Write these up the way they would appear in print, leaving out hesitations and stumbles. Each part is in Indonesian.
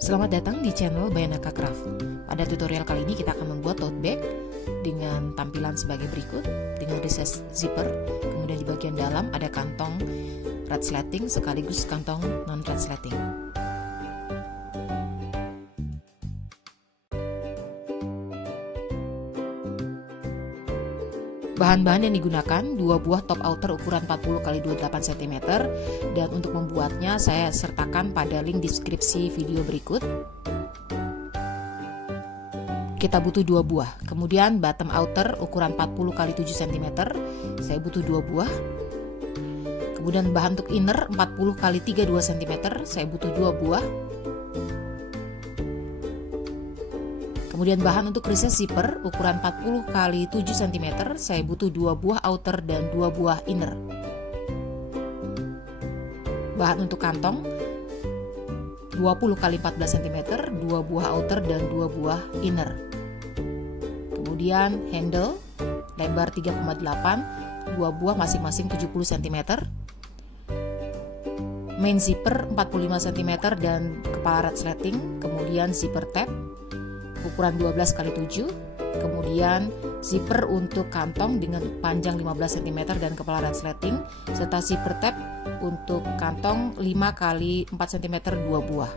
Selamat datang di channel Bayanaka Craft. Pada tutorial kali ini kita akan membuat tote bag dengan tampilan sebagai berikut, dengan recess zipper, kemudian di bagian dalam ada kantong red slatting sekaligus kantong non red slatting. Bahan-bahan yang digunakan 2 buah top outer ukuran 40 x 28 cm, dan untuk membuatnya saya sertakan pada link deskripsi video berikut. Kita butuh 2 buah. Kemudian bottom outer ukuran 40 x 7 cm, saya butuh 2 buah. Kemudian bahan untuk inner 40 x 32 cm, saya butuh 2 buah. Kemudian bahan untuk recess zipper ukuran 40 x 7 cm, saya butuh 2 buah outer dan 2 buah inner. Bahan untuk kantong 20 x 14 cm, 2 buah outer dan 2 buah inner. Kemudian handle lebar 3,8, 2 buah masing-masing 70 cm. Main zipper 45 cm dan kepala red slatting, kemudian zipper tab ukuran 12 x 7, kemudian zipper untuk kantong dengan panjang 15 cm dan kepala red slatting, serta zipper tab untuk kantong 5 x 4 cm 2 buah.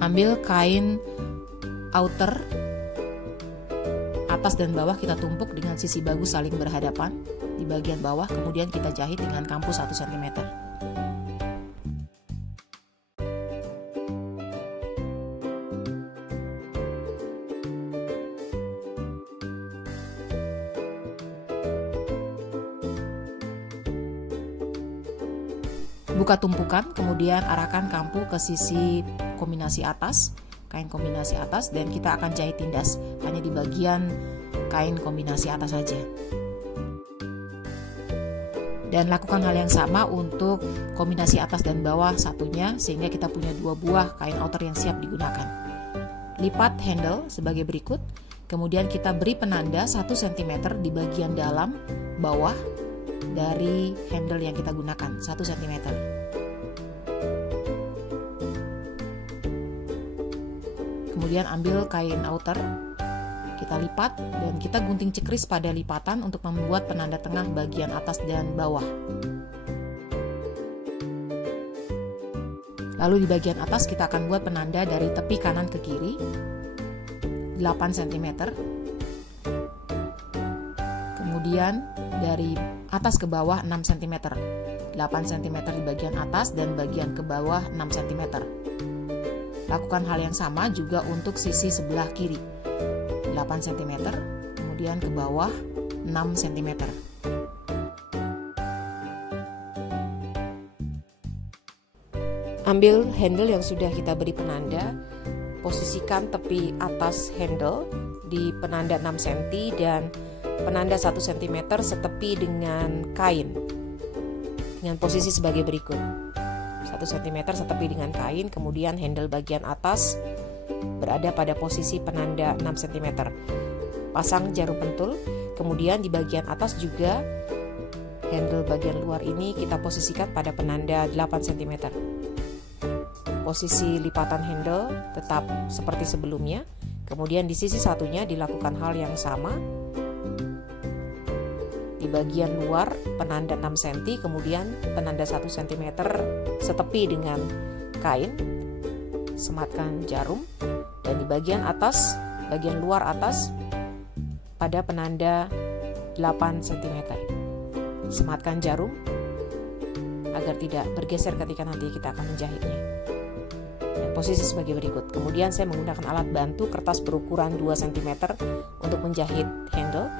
Ambil kain outer atas dan bawah, kita tumpuk dengan sisi bagus saling berhadapan di bagian bawah, kemudian kita jahit dengan kampu 1 cm. Buka tumpukan, kemudian arahkan kampu ke sisi kombinasi atas, kain kombinasi atas, dan kita akan jahit tindas hanya di bagian kain kombinasi atas saja. Dan lakukan hal yang sama untuk kombinasi atas dan bawah satunya, sehingga kita punya 2 buah kain outer yang siap digunakan. Lipat handle sebagai berikut, kemudian kita beri penanda 1 cm di bagian dalam bawah dari handle yang kita gunakan, 1 cm. Kemudian ambil kain outer, kita lipat dan kita gunting cekris pada lipatan untuk membuat penanda tengah bagian atas dan bawah. Lalu di bagian atas kita akan buat penanda dari tepi kanan ke kiri 8 cm. Kemudian dari atas ke bawah 6 cm, 8 cm di bagian atas dan bagian ke bawah 6 cm. Lakukan hal yang sama juga untuk sisi sebelah kiri, 8 cm, kemudian ke bawah 6 cm. Ambil handle yang sudah kita beri penanda, posisikan tepi atas handle di penanda 6 cm dan penanda 1 cm setepi dengan kain dengan posisi sebagai berikut: 1 cm setepi dengan kain, kemudian handle bagian atas berada pada posisi penanda 6 cm. Pasang jarum pentul, kemudian di bagian atas juga handle bagian luar ini kita posisikan pada penanda 8 cm. Posisi lipatan handle tetap seperti sebelumnya, kemudian di sisi satunya dilakukan hal yang sama. Di bagian luar penanda 6 cm, kemudian penanda 1 cm setepi dengan kain, sematkan jarum, dan di bagian atas, bagian luar atas pada penanda 8 cm. Sematkan jarum agar tidak bergeser ketika nanti kita akan menjahitnya. Dan posisi sebagai berikut. Kemudian saya menggunakan alat bantu kertas berukuran 2 cm untuk menjahit handle.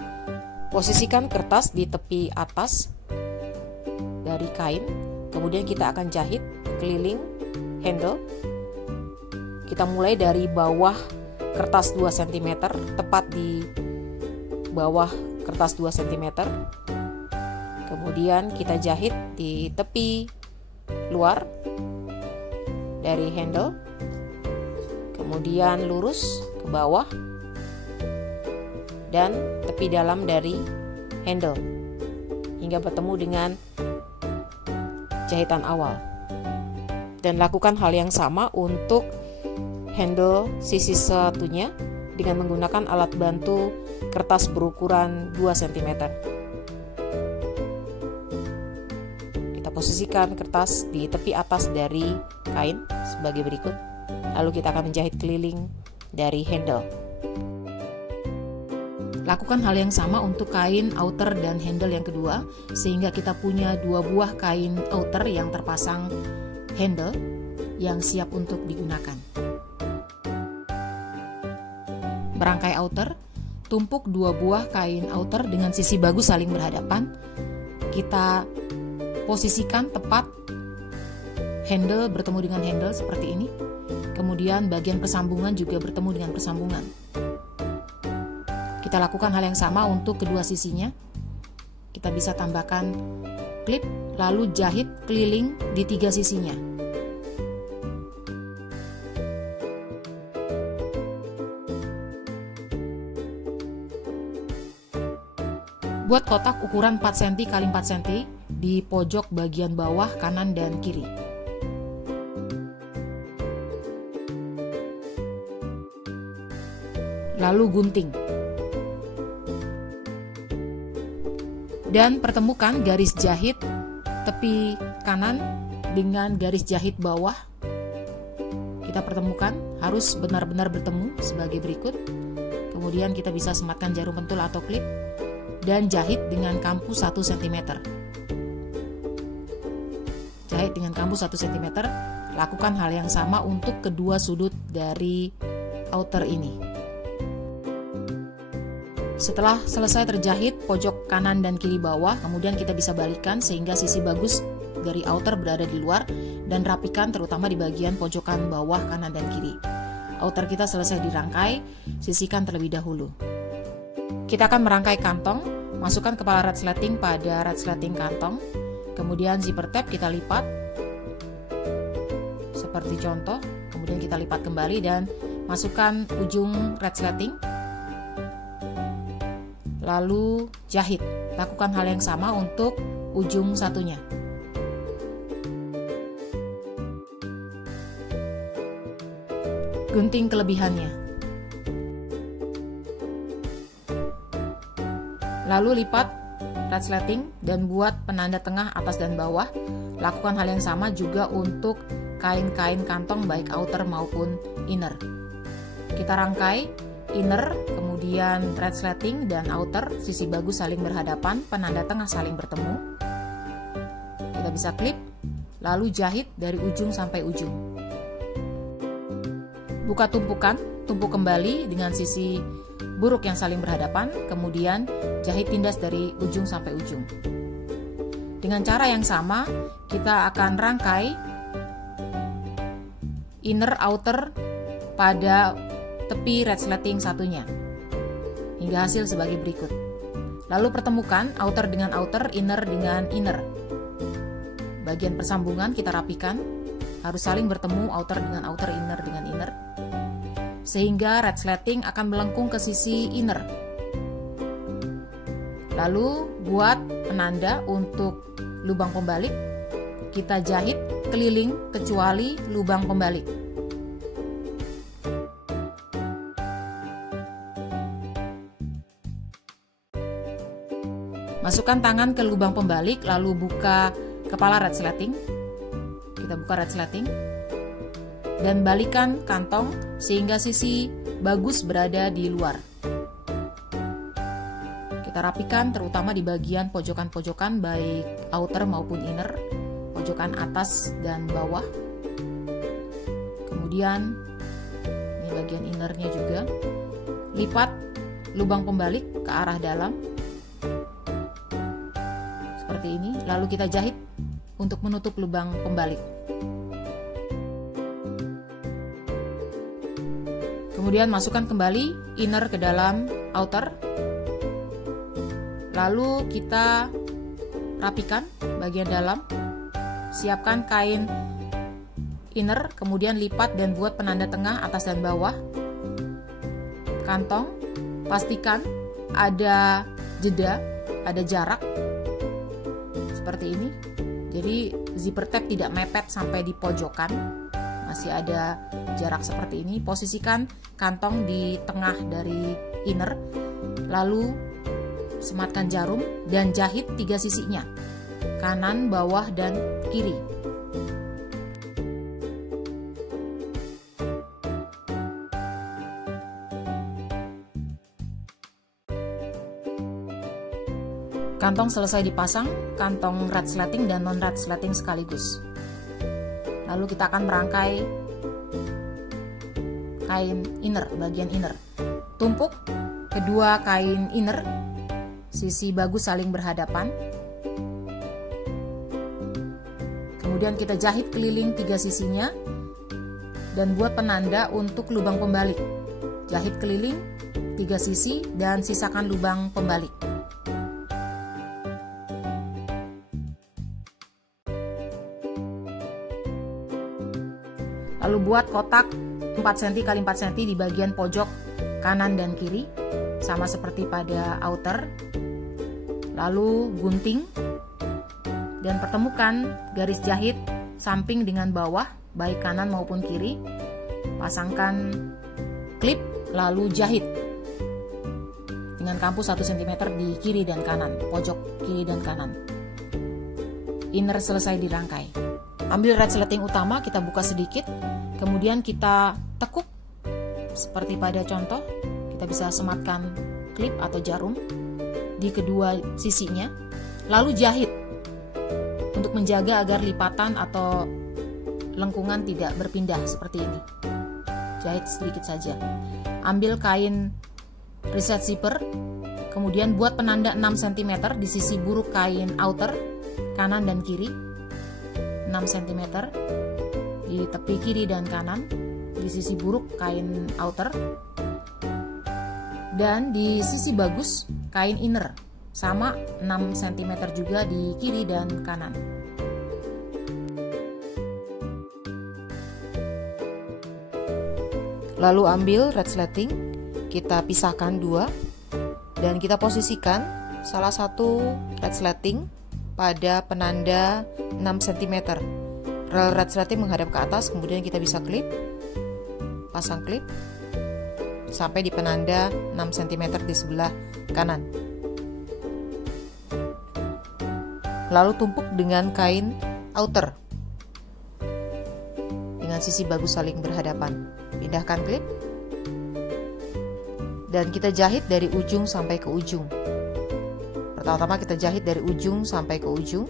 Posisikan kertas di tepi atas dari kain, kemudian kita akan jahit keliling handle. Kita mulai dari bawah kertas 2 cm, tepat di bawah kertas 2 cm. Kemudian kita jahit di tepi luar dari handle, kemudian lurus ke bawah dan tepi dalam dari handle hingga bertemu dengan jahitan awal. Dan lakukan hal yang sama untuk handle sisi satunya dengan menggunakan alat bantu kertas berukuran 2 cm. Kita posisikan kertas di tepi atas dari kain sebagai berikut. Lalu kita akan menjahit keliling dari handle. Lakukan hal yang sama untuk kain outer dan handle yang kedua, sehingga kita punya 2 buah kain outer yang terpasang handle yang siap untuk digunakan. Merangkai outer, tumpuk 2 buah kain outer dengan sisi bagus saling berhadapan. Kita posisikan tepat handle bertemu dengan handle seperti ini. Kemudian bagian persambungan juga bertemu dengan persambungan. Kita lakukan hal yang sama untuk kedua sisinya. Kita bisa tambahkan klip, lalu jahit keliling di 3 sisinya. Buat kotak ukuran 4 cm x 4 cm di pojok bagian bawah kanan dan kiri. Lalu gunting. Dan pertemukan garis jahit tepi kanan dengan garis jahit bawah. Kita pertemukan, harus benar-benar bertemu sebagai berikut. Kemudian kita bisa sematkan jarum pentul atau klip dan jahit dengan kampu 1 cm. Jahit dengan kampu 1 cm. Lakukan hal yang sama untuk kedua sudut dari outer ini. Setelah selesai terjahit pojok kanan dan kiri bawah, kemudian kita bisa balikan sehingga sisi bagus dari outer berada di luar, dan rapikan terutama di bagian pojokan bawah kanan dan kiri. Outer kita selesai dirangkai, sisihkan terlebih dahulu. Kita akan merangkai kantong, masukkan kepala resleting pada resleting kantong, kemudian zipper tab kita lipat seperti contoh, kemudian kita lipat kembali dan masukkan ujung resleting. Lalu jahit. Lakukan hal yang sama untuk ujung satunya. Gunting kelebihannya. Lalu lipat resleting dan buat penanda tengah atas dan bawah. Lakukan hal yang sama juga untuk kain-kain kantong baik outer maupun inner. Kita rangkai inner, kemudian resleting dan outer, sisi bagus saling berhadapan, penanda tengah saling bertemu. Kita bisa klip, lalu jahit dari ujung sampai ujung. Buka tumpukan, tumpuk kembali dengan sisi buruk yang saling berhadapan, kemudian jahit tindas dari ujung sampai ujung. Dengan cara yang sama, kita akan rangkai inner outer pada tepi resleting satunya hingga hasil sebagai berikut. Lalu pertemukan outer dengan outer, inner dengan inner. Bagian persambungan kita rapikan, harus saling bertemu outer dengan outer, inner dengan inner, sehingga resleting akan melengkung ke sisi inner. Lalu buat penanda untuk lubang pembalik, kita jahit keliling kecuali lubang pembalik. Masukkan tangan ke lubang pembalik, lalu buka kepala resleting. Kita buka resleting dan balikan kantong sehingga sisi bagus berada di luar. Kita rapikan terutama di bagian pojokan-pojokan baik outer maupun inner, pojokan atas dan bawah. Kemudian ini bagian innernya juga. Lipat lubang pembalik ke arah dalam seperti ini, lalu kita jahit untuk menutup lubang pembalik. Kemudian masukkan kembali inner ke dalam outer, lalu kita rapikan bagian dalam, siapkan kain inner, kemudian lipat dan buat penanda tengah atas dan bawah kantong. Pastikan ada jeda, ada jarak seperti ini. Jadi zipper tab tidak mepet sampai di pojokan, masih ada jarak seperti ini. Posisikan kantong di tengah dari inner, lalu sematkan jarum dan jahit 3 sisinya, kanan, bawah, dan kiri. Kantong selesai dipasang, kantong resleting dan non resleting sekaligus. Lalu kita akan merangkai kain inner, bagian inner. Tumpuk kedua kain inner, sisi bagus saling berhadapan. Kemudian kita jahit keliling 3 sisinya dan buat penanda untuk lubang pembalik. Jahit keliling 3 sisi dan sisakan lubang pembalik. Lalu buat kotak 4 cm x 4 cm di bagian pojok kanan dan kiri, sama seperti pada outer. Lalu gunting dan pertemukan garis jahit samping dengan bawah, baik kanan maupun kiri. Pasangkan klip lalu jahit dengan kampu 1 cm di kiri dan kanan, pojok kiri dan kanan. Inner selesai dirangkai. Ambil resleting utama, kita buka sedikit, kemudian kita tekuk seperti pada contoh. Kita bisa sematkan klip atau jarum di kedua sisinya, lalu jahit untuk menjaga agar lipatan atau lengkungan tidak berpindah seperti ini. Jahit sedikit saja. Ambil kain reset zipper, kemudian buat penanda 6 cm di sisi buruk kain outer kanan dan kiri, 6 cm di tepi kiri dan kanan di sisi buruk kain outer, dan di sisi bagus kain inner sama 6 cm juga di kiri dan kanan. Lalu ambil resleting, kita pisahkan 2 dan kita posisikan salah satu resleting pada penanda 6 cm. Rel resleting menghadap ke atas, kemudian kita bisa klip, pasang klip sampai di penanda 6 cm di sebelah kanan. Lalu tumpuk dengan kain outer dengan sisi bagus saling berhadapan. Pindahkan klip dan kita jahit dari ujung sampai ke ujung. Pertama-tama kita jahit dari ujung sampai ke ujung,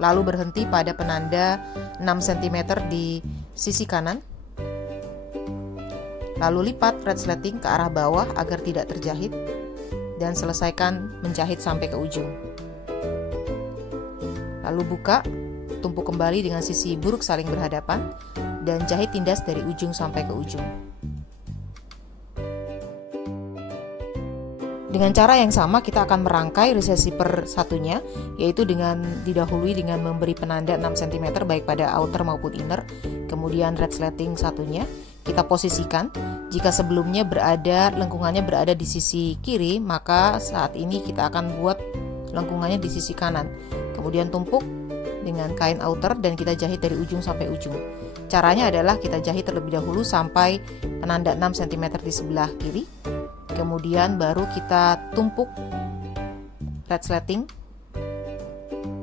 lalu berhenti pada penanda 6 cm di sisi kanan. Lalu lipat resleting ke arah bawah agar tidak terjahit dan selesaikan menjahit sampai ke ujung. Lalu buka, tumpuk kembali dengan sisi buruk saling berhadapan dan jahit tindas dari ujung sampai ke ujung. Dengan cara yang sama kita akan merangkai reset zipper satunya, yaitu dengan didahului dengan memberi penanda 6 cm baik pada outer maupun inner. Kemudian resleting satunya kita posisikan. Jika sebelumnya lengkungannya berada di sisi kiri, maka saat ini kita akan buat lengkungannya di sisi kanan. Kemudian tumpuk dengan kain outer dan kita jahit dari ujung sampai ujung. Caranya adalah kita jahit terlebih dahulu sampai penanda 6 cm di sebelah kiri. Kemudian baru kita tumpuk resleting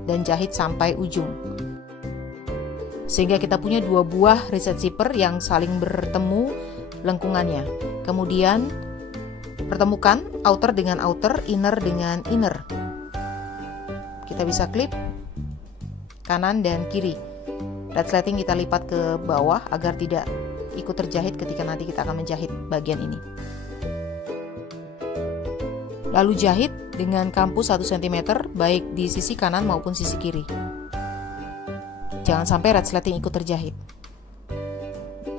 dan jahit sampai ujung, sehingga kita punya 2 buah reset zipper yang saling bertemu lengkungannya. Kemudian pertemukan outer dengan outer, inner dengan inner. Kita bisa klip kanan dan kiri. Resleting kita lipat ke bawah agar tidak ikut terjahit ketika nanti kita akan menjahit bagian ini. Lalu jahit dengan kampu 1 cm baik di sisi kanan maupun sisi kiri. Jangan sampai resleting ikut terjahit.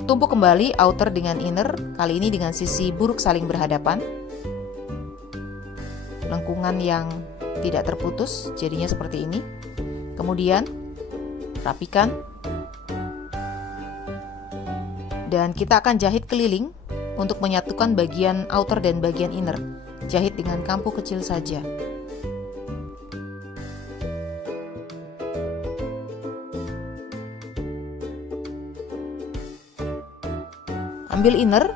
Tumpuk kembali outer dengan inner, kali ini dengan sisi buruk saling berhadapan. Lengkungan yang tidak terputus jadinya seperti ini. Kemudian rapikan dan kita akan jahit keliling untuk menyatukan bagian outer dan bagian inner. Jahit dengan kampu kecil saja. Ambil inner,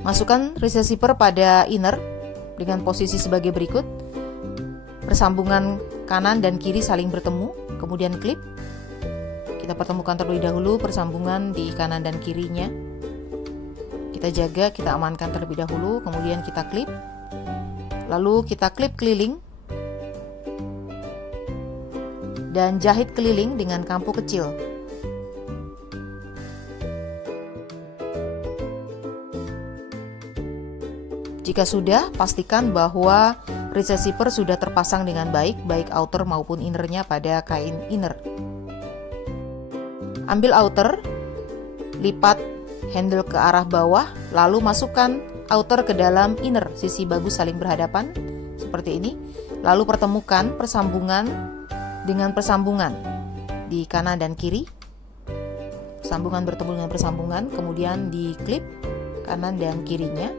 masukkan receiver pada inner dengan posisi sebagai berikut. Persambungan kanan dan kiri saling bertemu, kemudian klip. Kita pertemukan terlebih dahulu persambungan di kanan dan kirinya. Kita jaga, kita amankan terlebih dahulu, kemudian kita klip. Lalu kita klip keliling dan jahit keliling dengan kampu kecil. Jika sudah, pastikan bahwa receiver sudah terpasang dengan baik outer maupun innernya pada kain inner. Ambil outer, lipat handle ke arah bawah, lalu masukkan outer ke dalam inner, sisi bagus saling berhadapan, seperti ini. Lalu pertemukan persambungan dengan persambungan di kanan dan kiri. Sambungan bertemu dengan persambungan, kemudian diklip kanan dan kirinya.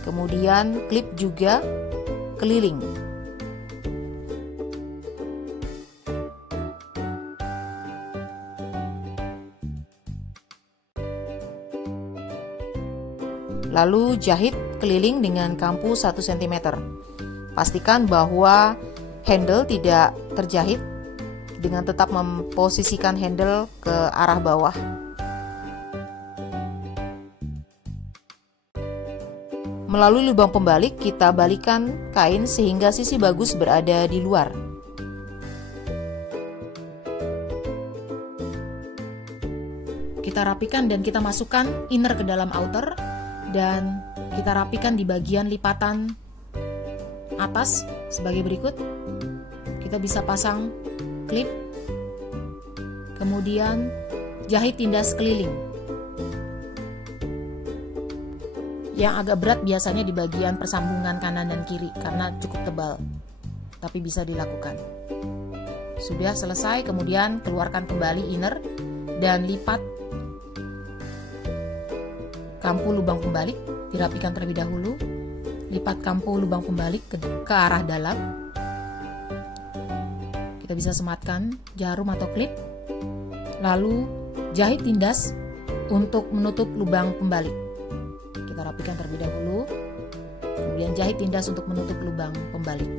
Kemudian klip juga keliling. Lalu jahit keliling dengan kampu 1 cm. Pastikan bahwa handle tidak terjahit dengan tetap memposisikan handle ke arah bawah. Melalui lubang pembalik, kita balikan kain sehingga sisi bagus berada di luar. Kita rapikan dan kita masukkan inner ke dalam outer, dan kita rapikan di bagian lipatan atas sebagai berikut. Kita bisa pasang klip, kemudian jahit tindas keliling. Yang agak berat biasanya di bagian persambungan kanan dan kiri karena cukup tebal, tapi bisa dilakukan. Sudah selesai, kemudian keluarkan kembali inner dan lipat kampu lubang pembalik, dirapikan terlebih dahulu. Lipat kampu lubang pembalik ke arah dalam. Kita bisa sematkan jarum atau klip, lalu jahit tindas untuk menutup lubang pembalik. Kita rapikan terlebih dahulu, kemudian jahit tindas untuk menutup lubang pembalik.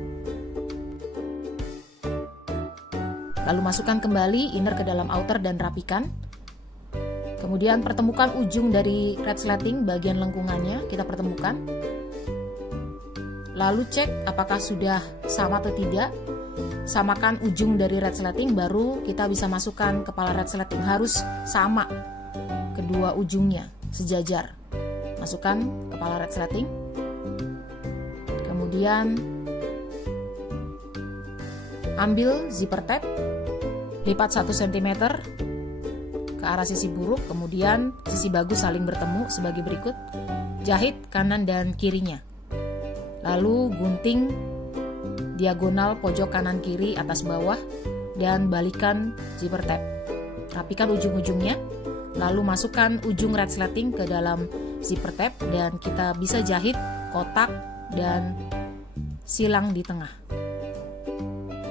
Lalu masukkan kembali inner ke dalam outer dan rapikan. Kemudian pertemukan ujung dari resleting, bagian lengkungannya kita pertemukan. Lalu cek apakah sudah sama atau tidak. Samakan ujung dari resleting, baru kita bisa masukkan kepala resleting. Harus sama kedua ujungnya, sejajar. Masukkan kepala resleting. Kemudian ambil zipper tab, lipat 1 cm ke arah sisi buruk, kemudian sisi bagus saling bertemu sebagai berikut. Jahit kanan dan kirinya. Lalu gunting diagonal pojok kanan kiri atas bawah dan balikan zipper tab. Rapikan ujung-ujungnya, lalu masukkan ujung resleting ke dalam zipper tab dan kita bisa jahit kotak dan silang di tengah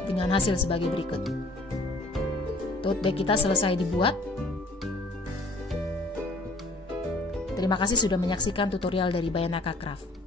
dengan hasil sebagai berikut. Tote bag kita selesai dibuat. Terima kasih sudah menyaksikan tutorial dari Bayanaka Craft.